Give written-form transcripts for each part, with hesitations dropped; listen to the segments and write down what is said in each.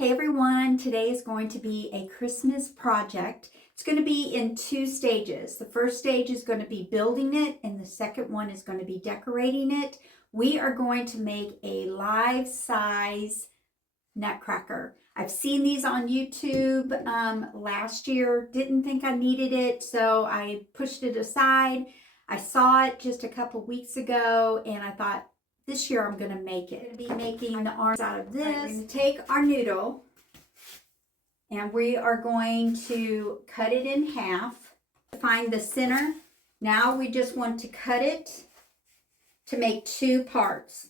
Hey everyone, today is going to be a Christmas project. It's going to be in two stages. The first stage is going to be building it and the second one is going to be decorating it. We are going to make a life-size Nutcracker. I've seen these on YouTube last year, didn't think I needed it, so I pushed it aside. I saw it just a couple weeks ago and I thought, this year I'm going to make it. I'm going to be making the arms out of this. We're going to take our noodle and we are going to cut it in half. Find the center. Now we just want to cut it to make two parts.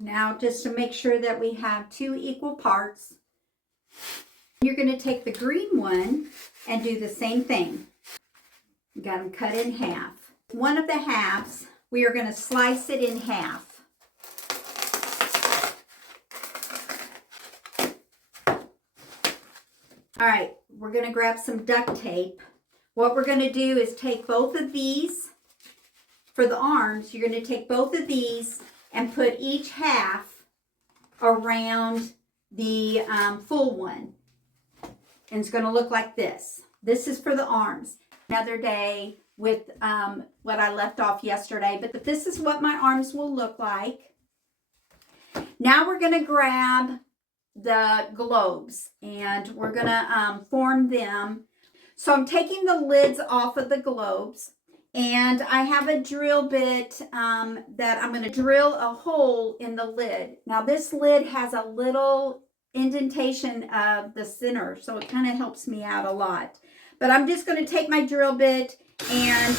Now just to make sure that we have two equal parts, you're going to take the green one and do the same thing. You got them cut in half. One of the halves, we are going to slice it in half. All right, we're going to grab some duct tape. What we're going to do is take both of these, for the arms, you're going to take both of these and put each half around the full one. And it's going to look like this. This is for the arms. Another day with what I left off yesterday, but this is what my arms will look like. Now we're going to grab the globes and we're gonna form them. So I'm taking the lids off of the globes and I have a drill bit that I'm going to drill a hole in the lid. Now this lid has a little indentation of the center, so it kind of helps me out a lot. But I'm just going to take my drill bit and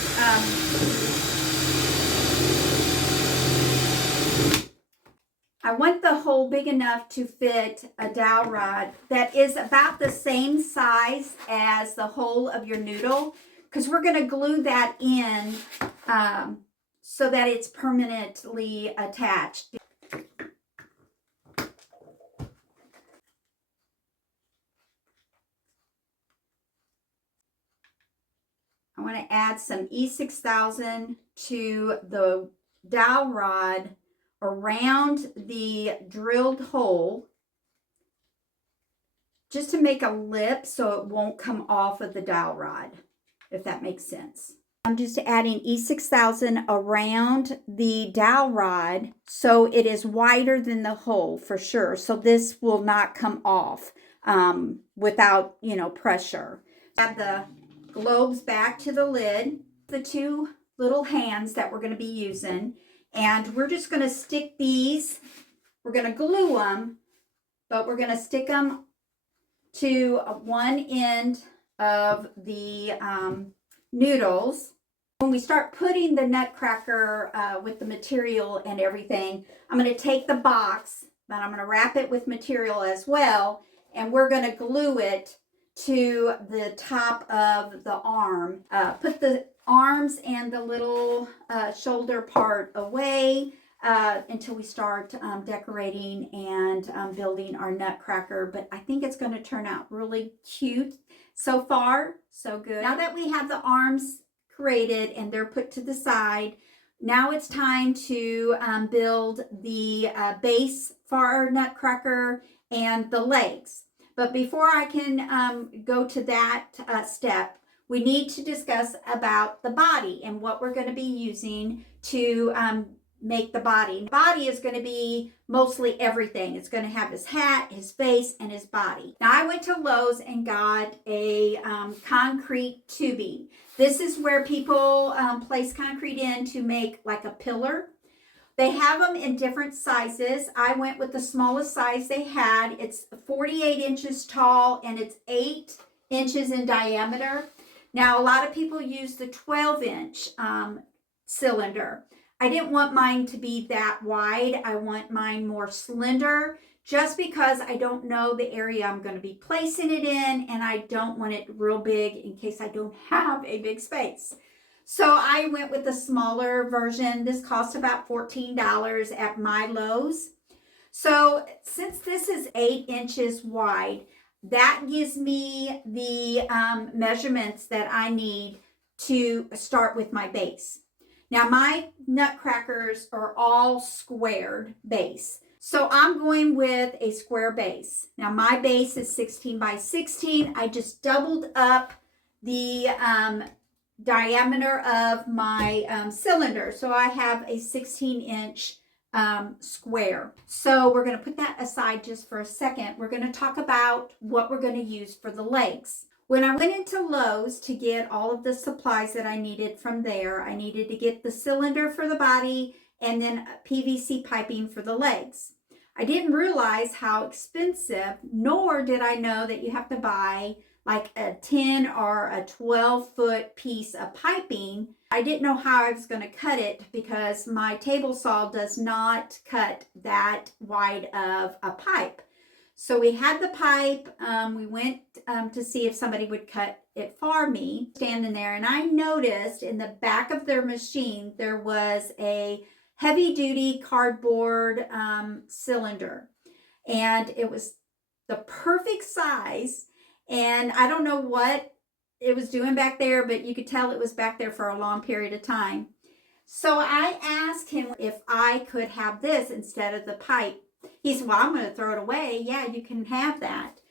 I want the hole big enough to fit a dowel rod that is about the same size as the hole of your noodle, because we're going to glue that in so that it's permanently attached. I want to add some E6000 to the dowel rod around the drilled hole, just to make a lip so it won't come off of the dowel rod, if that makes sense. I'm just adding E6000 around the dowel rod so it is wider than the hole for sure, so this will not come off without, pressure. Add the globes back to the lid, the two little hands that we're going to be using. And we're just going to stick these, we're going to glue them, but we're going to stick them to one end of the noodles. When we start putting the Nutcracker with the material and everything, I'm going to take the box, but I'm going to wrap it with material as well, and we're going to glue it to the top of the arm. Put the arms and the little shoulder part away until we start decorating and building our Nutcracker. But I think it's going to turn out really cute. So far, so good. Now that we have the arms created and they're put to the side, now it's time to build the base for our Nutcracker and the legs. But before I can go to that step, we need to discuss about the body and what we're going to be using to make the body. The body is going to be mostly everything. It's going to have his hat, his face, and his body. Now I went to Lowe's and got a concrete tubing. This is where people place concrete in to make like a pillar. They have them in different sizes. I went with the smallest size they had. It's 48 inches tall and it's 8 inches in diameter. Now, a lot of people use the 12-inch cylinder. I didn't want mine to be that wide. I want mine more slender just because I don't know the area I'm going to be placing it in, and I don't want it real big in case I don't have a big space. So I went with the smaller version. This cost about $14 at my Lowe's. So since this is 8 inches wide, that gives me the measurements that I need to start with my base. Now my Nutcrackers are all squared base. So I'm going with a square base. Now my base is 16 by 16. I just doubled up the diameter of my cylinder. So I have a 16-inch square. So we're going to put that aside just for a second. We're going to talk about what we're going to use for the legs. When I went into Lowe's to get all of the supplies that I needed from there, I needed to get the cylinder for the body and then PVC piping for the legs. I didn't realize how expensive, nor did I know that you have to buy like a 10 or a 12-foot piece of piping. I didn't know how I was going to cut it because my table saw does not cut that wide of a pipe. So we had the pipe. We went to see if somebody would cut it for me, standing there, and I noticed in the back of their machine there was a heavy-duty cardboard cylinder, and it was the perfect size. And I don't know what it was doing back there, but you could tell it was back there for a long period of time. So I asked him if I could have this instead of the pipe. He said, well, I'm going to throw it away. Yeah, you can have that.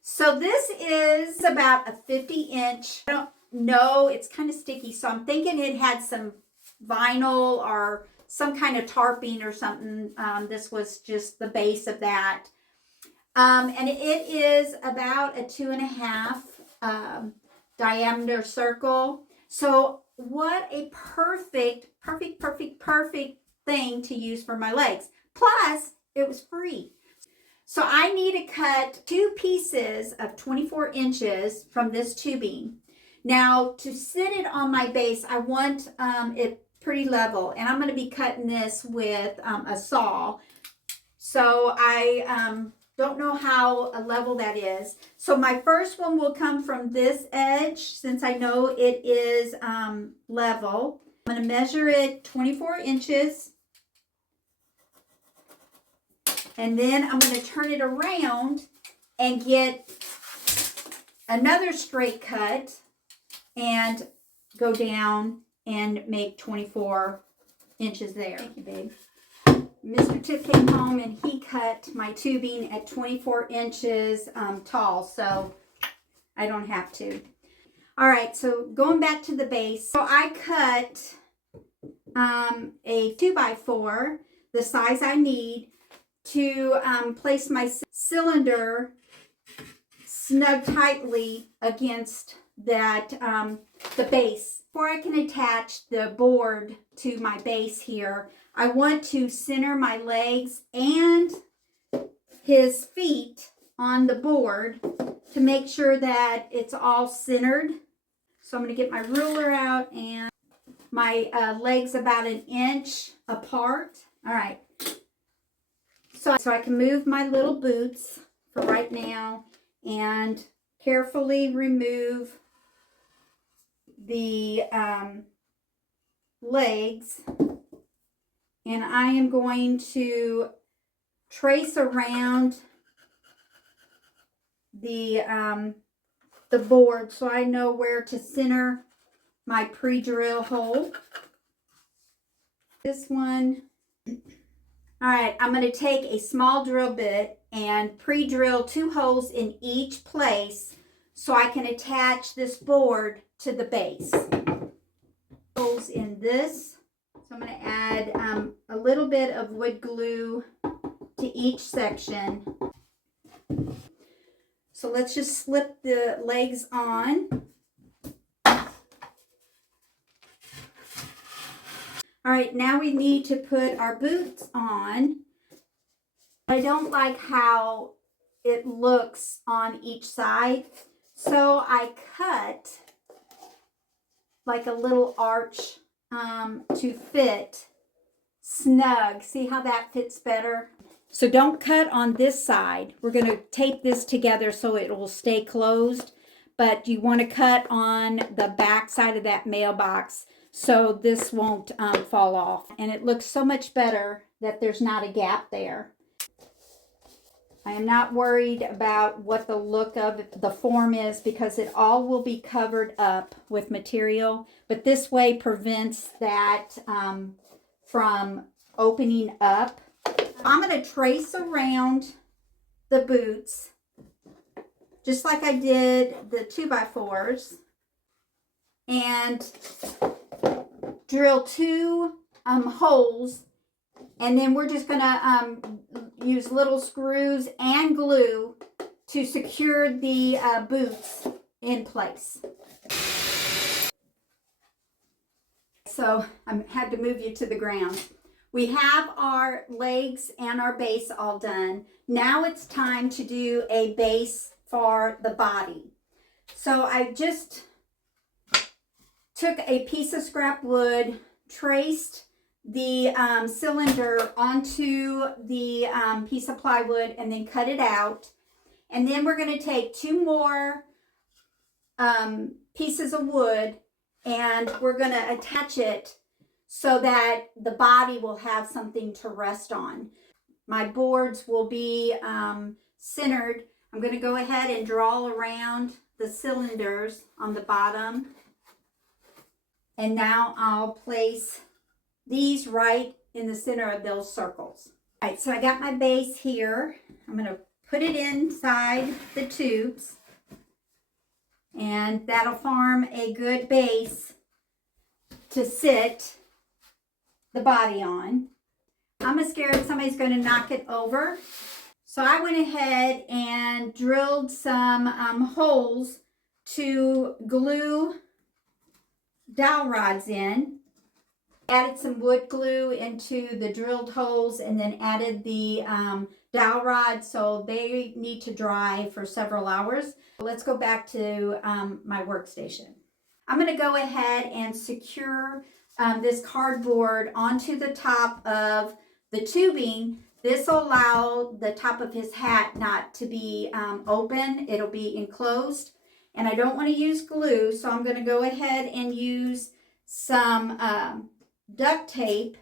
So this is about a 50-inch. I don't know. It's kind of sticky. So I'm thinking it had some vinyl or some kind of tarping or something. This was just the base of that. And it is about a 2.5 diameter circle. So what a perfect thing to use for my legs. Plus, it was free. So I need to cut 2 pieces of 24 inches from this tubing. Now, to sit it on my base, I want it pretty level, and I'm going to be cutting this with a saw. So I don't know how level that is. So my first one will come from this edge, since I know it is level. I'm going to measure it 24 inches. And then I'm going to turn it around and get another straight cut and go down and make 24 inches there. Thank you, babe. Mr. Tip came home and he cut my tubing at 24 inches tall, so I don't have to. All right, so going back to the base. So I cut a 2x4, the size I need, to place my cylinder snug tightly against that the base. Before I can attach the board to my base here, I want to center my legs and his feet on the board to make sure that it's all centered. So I'm going to get my ruler out, and my legs about 1 inch apart. All right. So I can move my little boots for right now and carefully remove the legs. And I am going to trace around the board so I know where to center my pre-drill hole. This one. All right, I'm going to take a small drill bit and pre-drill 2 holes in each place so I can attach this board to the base. Holes in this. So I'm going to add a little bit of wood glue to each section. So let's just slip the legs on. All right, now we need to put our boots on. I don't like how it looks on each side, so I cut like a little arch to fit snug. See how that fits better? So don't cut on this side. We're going to tape this together so it will stay closed, but you want to cut on the back side of that mailbox so this won't fall off. And it looks so much better that there's not a gap there. I am not worried about what the look of the form is because it all will be covered up with material. But this way prevents that from opening up. I'm going to trace around the boots just like I did the 2x4s and drill 2 holes, and then we're just going to use little screws and glue to secure the boots in place. So I had to move you to the ground. We have our legs and our base all done. Now it's time to do a base for the body. So I just took a piece of scrap wood, traced the cylinder onto the piece of plywood, and then cut it out. And then we're going to take 2 more pieces of wood, and we're going to attach it so that the body will have something to rest on. My boards will be centered. I'm going to go ahead and draw around the cylinders on the bottom. And now I'll place these right in the center of those circles. All right, so I got my base here. I'm going to put it inside the tubes, and that'll form a good base to sit the body on. I'm scared somebody's going to knock it over. So I went ahead and drilled some holes to glue dowel rods in. Added some wood glue into the drilled holes, and then added the dowel rods, so they need to dry for several hours. Let's go back to my workstation. I'm going to go ahead and secure this cardboard onto the top of the tubing. This will allow the top of his hat not to be open. It'll be enclosed. And I don't want to use glue, so I'm going to go ahead and use some duct tape,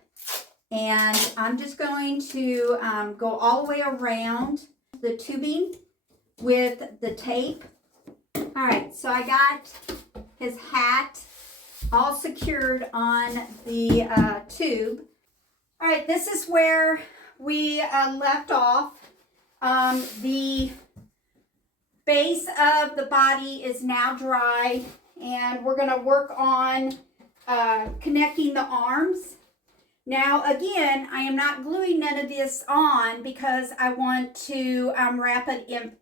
and I'm just going to go all the way around the tubing with the tape. All right, so I got his hat all secured on the tube. All right, this is where we left off. The base of the body is now dry, and we're going to work on connecting the arms. Now again, I am not gluing none of this on because I want to wrap it in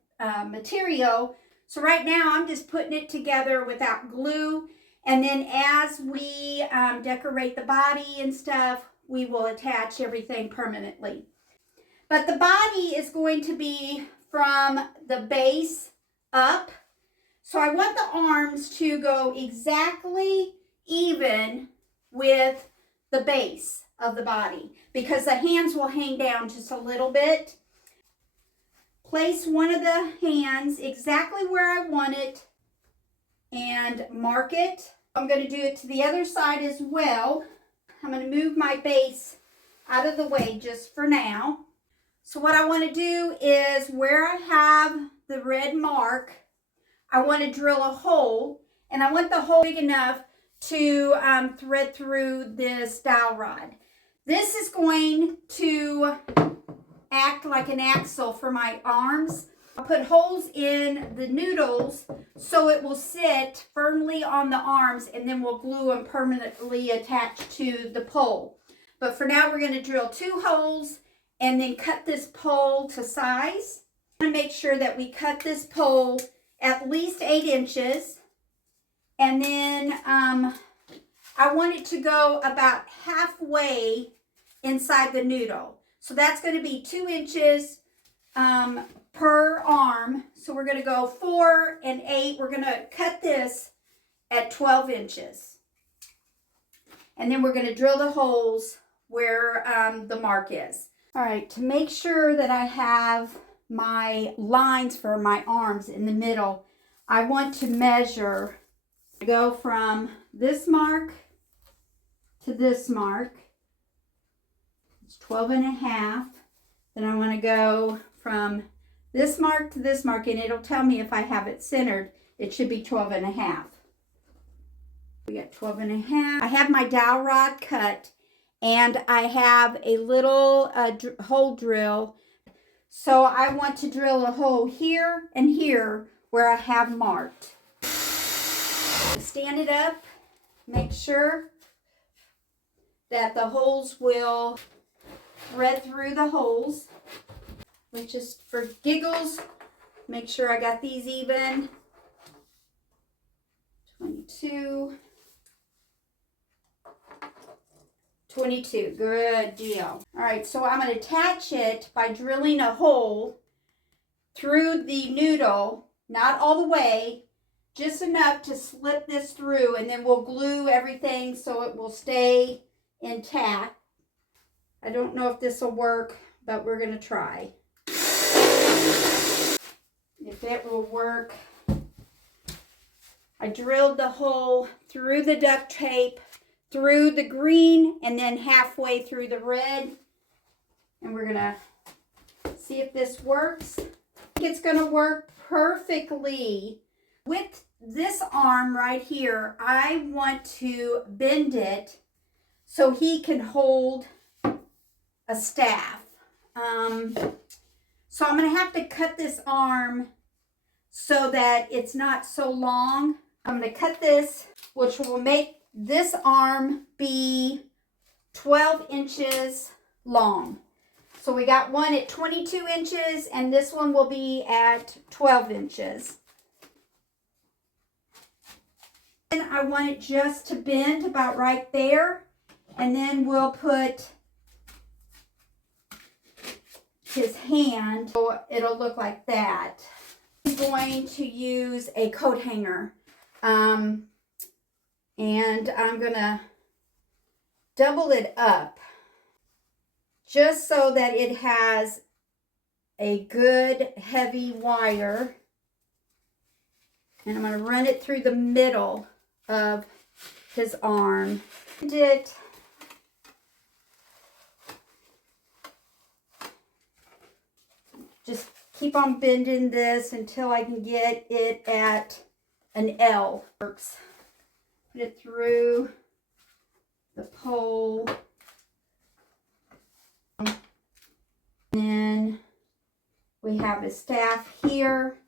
material. So right now I'm just putting it together without glue, and then as we decorate the body and stuff, we will attach everything permanently. But the body is going to be from the base up. So I want the arms to go exactly even with the base of the body, because the hands will hang down just a little bit. Place one of the hands exactly where I want it and mark it. I'm going to do it to the other side as well. I'm going to move my base out of the way just for now. So what I want to do is where I have the red mark, I want to drill a hole, and I want the hole big enough to thread through this dowel rod. This is going to act like an axle for my arms. I'll put holes in the noodles so it will sit firmly on the arms, and then we'll glue them permanently attached to the pole. But for now, we're going to drill 2 holes and then cut this pole to size. I'm going to make sure that we cut this pole at least 8 inches. And then I want it to go about halfway inside the noodle. So that's going to be 2 inches per arm. So we're going to go 4 and 8. We're going to cut this at 12 inches. And then we're going to drill the holes where the mark is. All right, to make sure that I have my lines for my arms in the middle, I want to measure, go from this mark to this mark. It's 12 and a half. Then I want to go from this mark to this mark, and it'll tell me if I have it centered. It should be 12 and a half. We got 12 and a half. I have my dowel rod cut, and I have a little hole drill. So I want to drill a hole here and here where I have marked. Stand it up, make sure that the holes will thread through the holes. Let's just, for giggles, make sure I got these even. 22. 22, good deal. All right, so I'm going to attach it by drilling a hole through the noodle, not all the way, just enough to slip this through, and then we'll glue everything so it will stay intact. I don't know if this will work, but we're going to try. If it will work. I drilled the hole through the duct tape, through the green, and then halfway through the red. And we're gonna see if this works. I think it's gonna work perfectly. With this arm right here, I want to bend it so he can hold a staff. So I'm gonna have to cut this arm so that it's not so long. I'm going to cut this, which will make this arm be 12 inches long. So we got one at 22 inches, and this one will be at 12 inches. And I want it just to bend about right there, and then we'll put his hand, so it'll look like that. I'm going to use a coat hanger. And I'm going to double it up just so that it has a good heavy wire. And I'm going to run it through the middle of his arm. Just keep on bending this until I can get it at an L. Works. Put it through the pole. And then we have his staff here.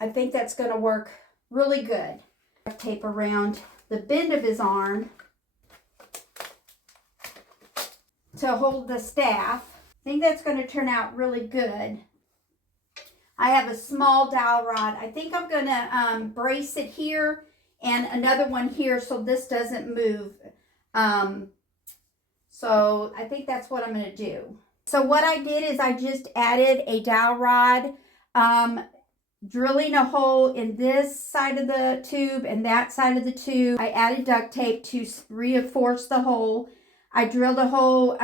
I think that's going to work really good. Tape around the bend of his arm to hold the staff. I think that's going to turn out really good. I have a small dowel rod. I think I'm going to brace it here and another one here so this doesn't move. So I think that's what I'm going to do. So what I did is I just added a dowel rod, drilling a hole in this side of the tube and that side of the tube. I added duct tape to reinforce the hole. I drilled a hole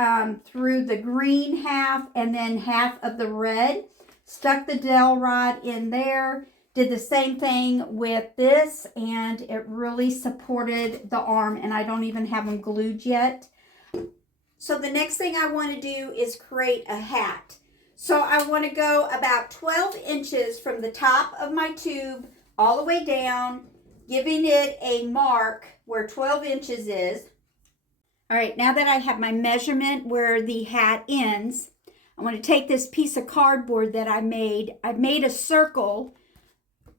through the green half and then half of the red. Stuck the dowel rod in there. Did the same thing with this, and it really supported the arm, and I don't even have them glued yet. So the next thing I want to do is create a hat. So I want to go about 12 inches from the top of my tube all the way down, giving it a mark where 12 inches is. All right, now that I have my measurement where the hat ends, I want to take this piece of cardboard that I made. I made a circle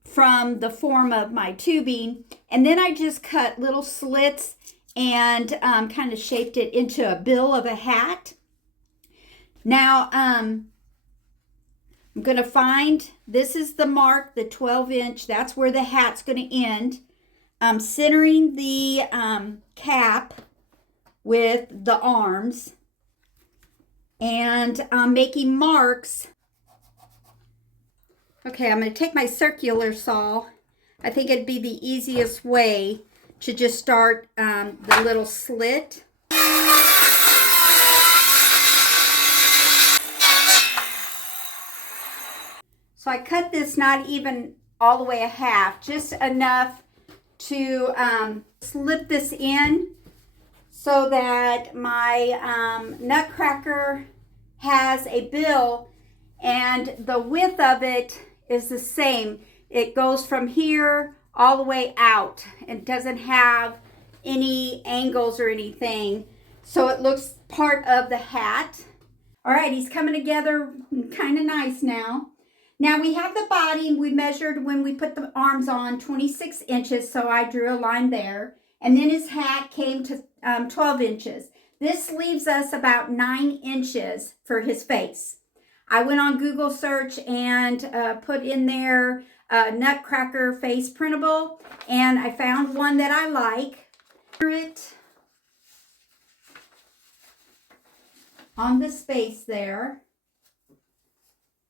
from the form of my tubing, and then I just cut little slits and kind of shaped it into a bill of a hat. Now, I'm going to find, this is the mark, the 12 inch, that's where the hat's going to end. I'm centering the cap with the arms, and I'm making marks. Okay, I'm going to take my circular saw. I think it'd be the easiest way to just start the little slit. So I cut this not even all the way a half, just enough to slip this in so that my Nutcracker has a bill, and the width of it is the same. It goes from here all the way out. It doesn't have any angles or anything. So it looks part of the hat. All right, he's coming together kind of nice now. Now we have the body. We measured when we put the arms on 26 inches, so I drew a line there. And then his hat came to 12 inches. This leaves us about 9 inches for his face. I went on Google search and put in there Nutcracker face printable, and I found one that I like. It on the space there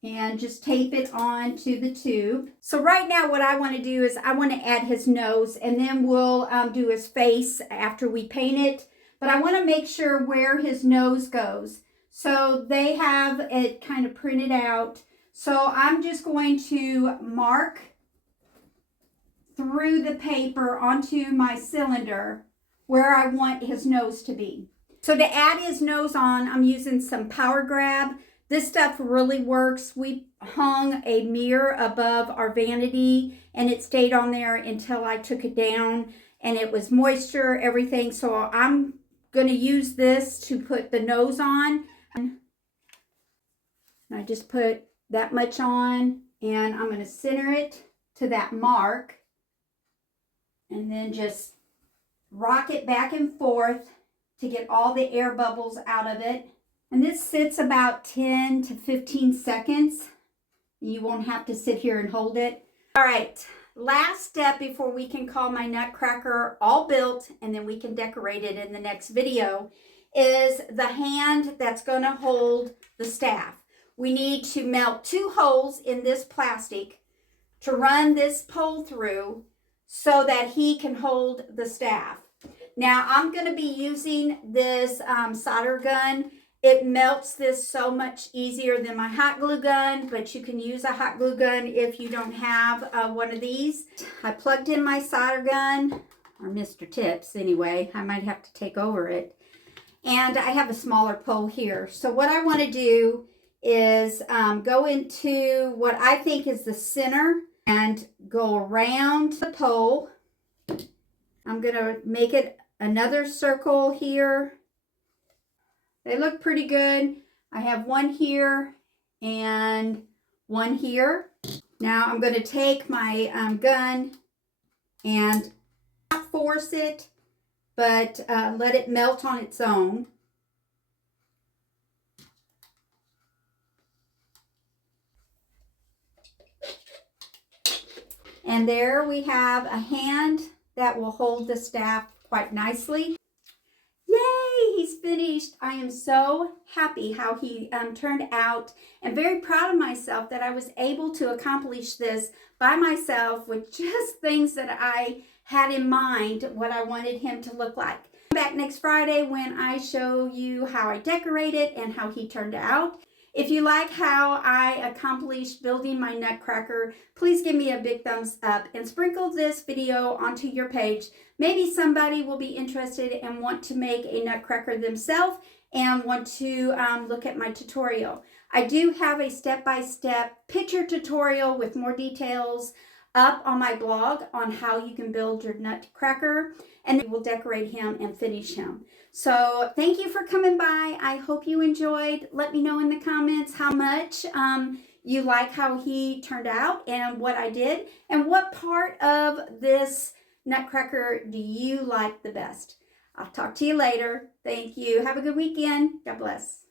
and just tape it on to the tube. So right now what I want to do is I want to add his nose, and then we'll do his face after we paint it. But I want to make sure where his nose goes. So they have it kind of printed out. So I'm just going to mark through the paper onto my cylinder where I want his nose to be. So to add his nose on, I'm using some Power Grab. This stuff really works. We hung a mirror above our vanity and it stayed on there until I took it down, and it was moisture, everything. So I'm going to use this to put the nose on. I just put that much on, and I'm going to center it to that mark and then just rock it back and forth to get all the air bubbles out of it. And this sits about 10 to 15 seconds. You won't have to sit here and hold it. All right, last step before we can call my Nutcracker all built and then we can decorate it in the next video is the hand that's going to hold the staff. We need to melt 2 holes in this plastic to run this pole through so that he can hold the staff. Now I'm going to be using this solder gun. It melts this so much easier than my hot glue gun, but you can use a hot glue gun if you don't have one of these. I plugged in my solder gun, or Mr. Tips anyway. I might have to take over it. And I have a smaller pole here. So what I want to do is go into what I think is the center and go around the pole. I'm going to make it another circle here. They look pretty good. I have one here and one here. Now I'm going to take my gun and not force it, but let it melt on its own. And there we have a hand that will hold the staff quite nicely. Yay, he's finished. I am so happy how he turned out, and very proud of myself that I was able to accomplish this by myself with just things that I had in mind what I wanted him to look like. Come back next Friday when I show you how I decorated and how he turned out. If you like how I accomplished building my Nutcracker, please give me a big thumbs up and sprinkle this video onto your page. Maybe somebody will be interested and want to make a Nutcracker themselves and want to look at my tutorial. I do have a step-by-step picture tutorial with more details up on my blog on how you can build your Nutcracker, and then we'll decorate him and finish him. So thank you for coming by. I hope you enjoyed. Let me know in the comments how much you like how he turned out and what I did, and what part of this Nutcracker do you like the best. I'll talk to you later. Thank you. Have a good weekend. God bless.